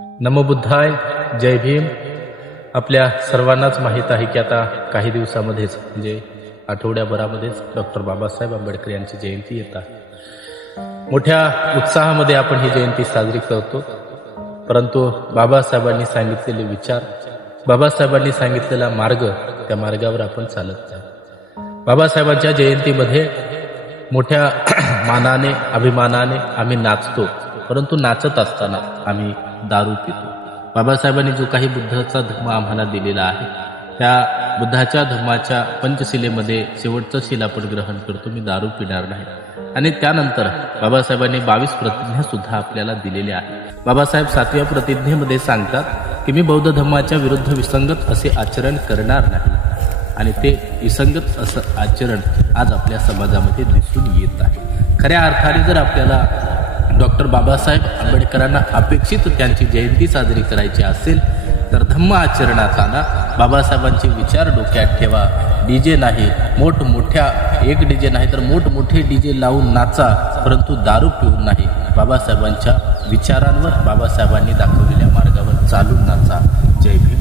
नमो बुद्धाय, जय भीम. आपल्या सर्वांनाच माहीत आहे की आता काही दिवसामध्येच म्हणजे आठवड्याभरामध्येच डॉक्टर बाबासाहेब आंबेडकर यांची जयंती येत आहे. मोठ्या उत्साहामध्ये आपण ही जयंती साजरी करतो. परंतु बाबासाहेबांनी सांगितलेले विचार, बाबासाहेबांनी सांगितलेला मार्ग, त्या मार्गावर आपण चालत नाही. बाबासाहेबांच्या जयंतीमध्ये मोठ्या मानाने, अभिमानाने आम्ही नाचतो, परंतु नाचत असताना आम्ही दारू पितो. बाबासाहेबांनी जो काही बुद्धाचा धर्म आम्हाला दिलेला आहे, त्या बुद्धाच्या धर्माच्या पंचशिलेमध्ये शेवटचं शील आपण ग्रहण करतो, मी दारू पिणार नाही. आणि त्यानंतर बाबासाहेबांनी 22 प्रतिज्ञा सुद्धा आपल्याला दिलेल्या आहेत. बाबासाहेब 7व्या प्रतिज्ञेमध्ये सांगतात की मी बौद्ध धर्माच्या विरुद्ध विसंगत असे आचरण करणार नाही. आणि ते विसंगत असं आचरण आज आपल्या समाजामध्ये दिसून येत आहे. खऱ्या अर्थाने जर आपल्याला डॉक्टर बाबासाहेब आंबेडकरांना अपेक्षित त्यांची जयंती साजरी करायची असेल तर धम्म आचरणात आणा. बाबासाहेबांचे विचार डोक्यात ठेवा. डीजे नाही, मोठमोठ्या एक डीजे नाही तर मोठमोठे डीजे लावून नाचा, परंतु दारू पिऊन नाही. बाबासाहेबांच्या विचारांवर, बाबासाहेबांनी दाखवलेल्या मार्गावर चालून नाचा. जय भीम.